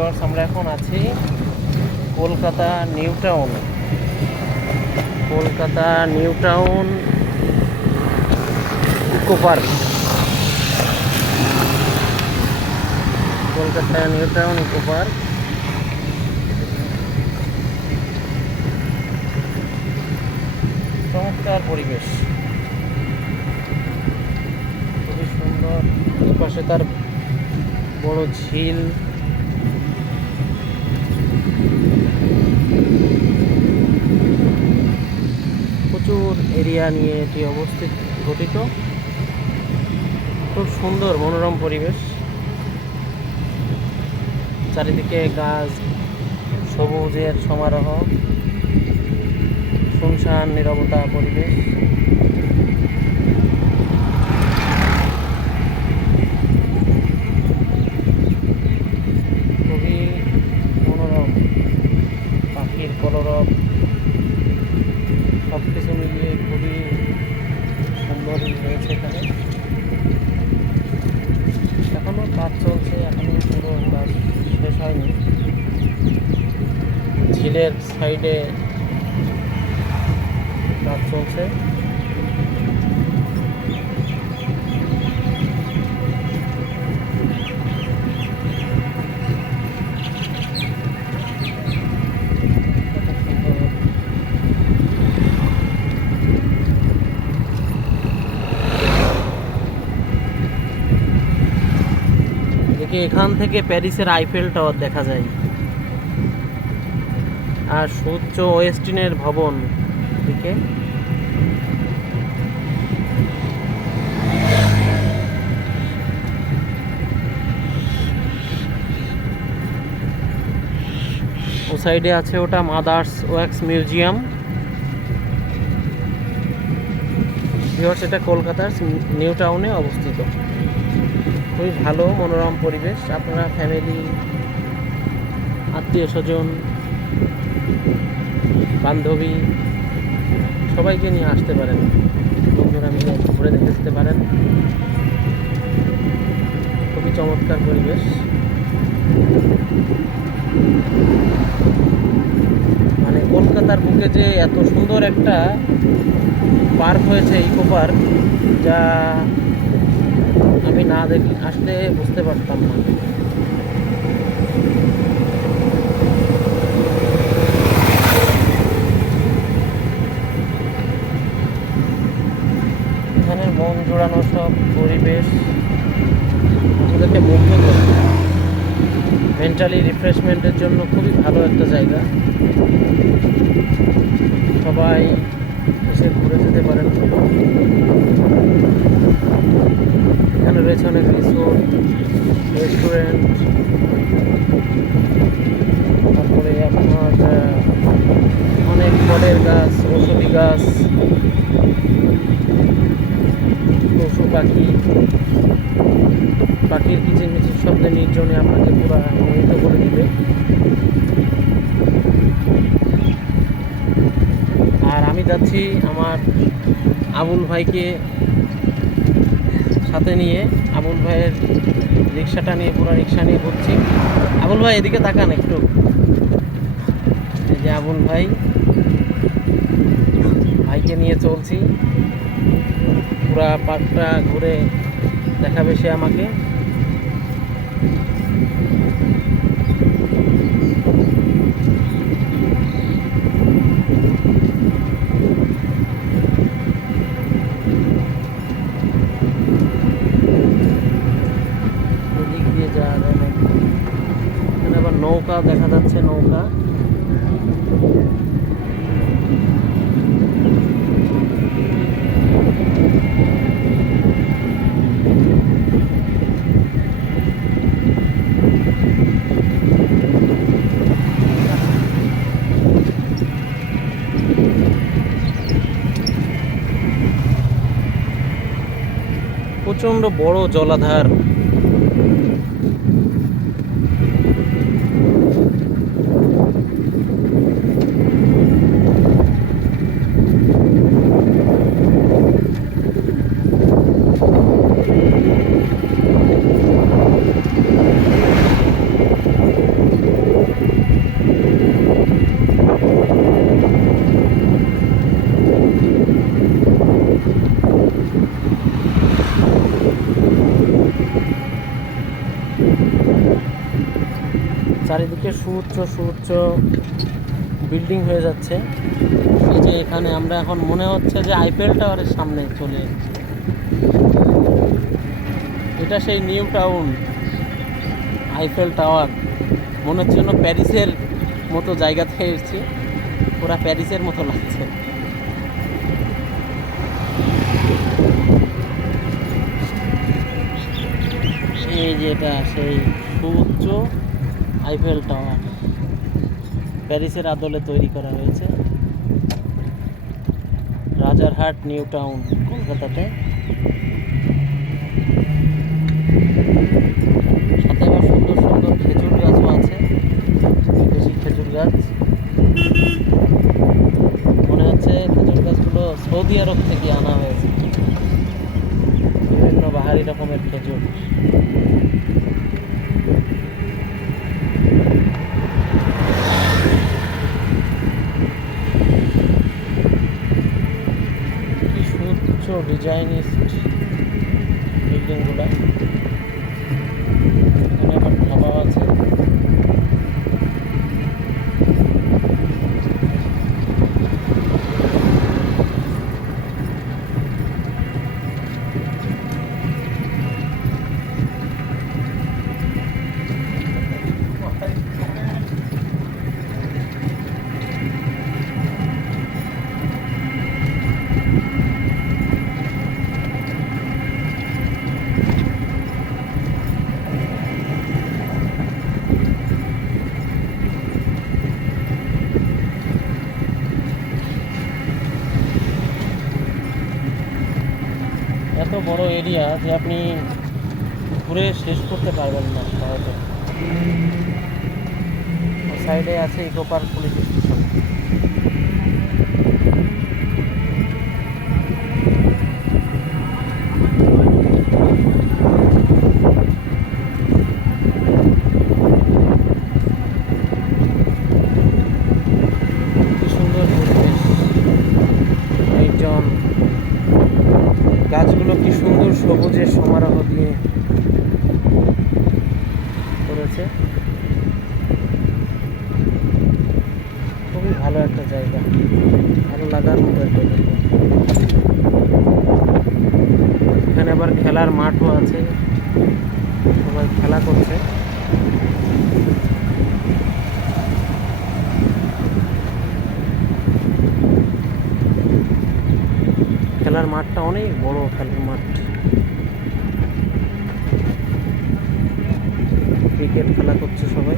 Viewers, আমরা এখন আছি Kolkata new town. Kolkata new town eco park. Kolkata new town eco park. চমৎকার পরিবেশ, খুবই সুন্দর। পাশে তার বড় ঝিল, প্রচুর এরিয়া নিয়ে এটি গঠিত। খুব সুন্দর মনোরম পরিবেশ, চারিদিকে গাছ, সবুজের সমারোহ, শুনশান নীরবতা পরিবেশ। খুবই মনোরম, পাখির কলরব, সব কিছু মিলিয়ে খুবই সুন্দর হয়েছে। এখানে এখনো কাজ চলছে, এখনো পুরো কাজ শেষ হয়নি। ঝিলের সাইডে কাজ চলছে। এখান থেকে প্যারিসের আইফেল টাওয়ার দেখা যায়, আর সূর্য ওয়েস্টিনের ভবন দিকে। ও সাইডে আছে ওটা মাদার্স ওয়াক্স মিউজিয়াম। সেটা কলকাতার নিউ টাউনে অবস্থিত। খুবই ভালো মনোরম পরিবেশ। আপনারা ফ্যামিলি, আত্মীয় স্বজন, বান্ধবী সবাইকে নিয়ে আসতে পারেন, বন্ধুরা মিলে ঘুরে দেখে আসতে পারেন। খুবই চমৎকার পরিবেশ। মানে কলকাতার বুকে যে এত সুন্দর একটা পার্ক হয়েছে, ইকো পার্ক, যা আমি না আসলে বুঝতে পারতাম না। এখানের মন জোড়ানো সব পরিবেশ আমাদেরকে মুগ্ধ করে। মেন্টালি রিফ্রেশমেন্টের জন্য খুবই ভালো একটা জায়গা। সবাই এসে ঘুরে যেতে পারেন। এখানে রয়েছে অনেক রিসোর্ট, রেস্টুরেন্ট, তারপরে আপনার অনেক ফলের গাছ, ঔষধি গাছ, পশু পাখি। পাখির কিচিরমিচির শব্দে নির্জনে আপনাকে পুরো মোহিত করে দিবে। আর আমি যাচ্ছি আমার আবুল ভাইকে সাথে নিয়ে। আবুল ভাইয়ের রিক্সাটা নিয়ে, পুরো রিক্সা নিয়ে ঘুরছি। আবুল ভাই এদিকে তাকান একটু। এই যে আবুল ভাইকে নিয়ে চলছি। পুরা পার্কটা ঘুরে দেখাবে সে আমাকে। এদিক দিয়ে যাওয়া যায় না। এখানে আবার নৌকা দেখা যাচ্ছে, নৌকা। প্রচণ্ড বড় জলাধার। চারিদিকে সুউচ্চ সুউচ্চ বিল্ডিং হয়ে যাচ্ছে। এই যে এখানে আমরা এখন মনে হচ্ছে যে আইফেল টাওয়ারের সামনে চলে এসেছি। এটা সেই নিউ টাউন আইফেল টাওয়ার। মনে হচ্ছে যেন প্যারিসের মতো জায়গা থেকে এসেছি, পুরা প্যারিসের মতো লাগছে। এই যে এটা সেই সুউচ্চ আইফেল টাওয়ার, প্যারিসের আদলে তৈরি করা হয়েছে। রাজারহাট নিউ টাউন, কলকাতাতে। সাথে আবার সুন্দর সুন্দর খেজুর গাছও আছে, বেশি খেজুর গাছ। মনে হচ্ছে খেজুর গাছগুলো সৌদি আরব থেকে আনা হয়েছে, বিভিন্ন বাহারি রকমের খেজুর। কি সুউচ্চ ডিজাইনিস্ট বিল্ডিংগুলো। এখানে আবার ধাবাও আছে। এত বড় এরিয়া যে আপনি ঘুরে শেষ করতে পারবেন না শহরে। সাইডে আছে ইকো পার্ক পুলিশ স্টেশন। কি সুন্দর পরিবেশ, নির্জন। গাছগুলো কি সুন্দর সবুজের সমারোহ দিয়ে করেছে। খুবই ভালো একটা জায়গা, ভালো লাগার মতো একটা জায়গা। এখানে আবার খেলার মাঠও আছে, সবাই খেলা করছে। খেলার মাঠটা অনেক বড়, খেলার মাঠ। ক্রিকেট খেলা করছে সবাই।